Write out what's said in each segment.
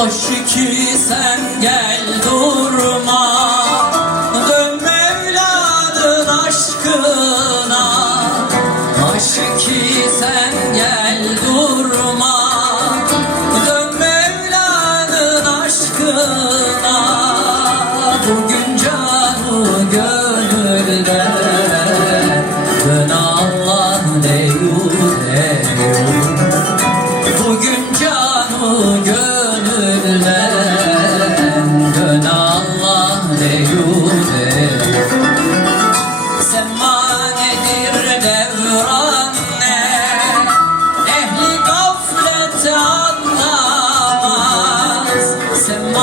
Hoş ki sen gel durma. Dön Mevladın aşkına. Hoş ki sen gel durma. Dön Mevladın aşkına.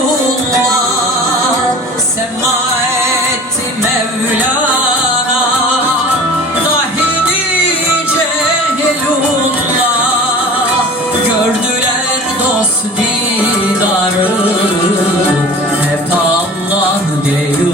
Resulullah Sema etti Mevlana. Zahidi cehlullah Gördüler dost didarı Hep Allah diyor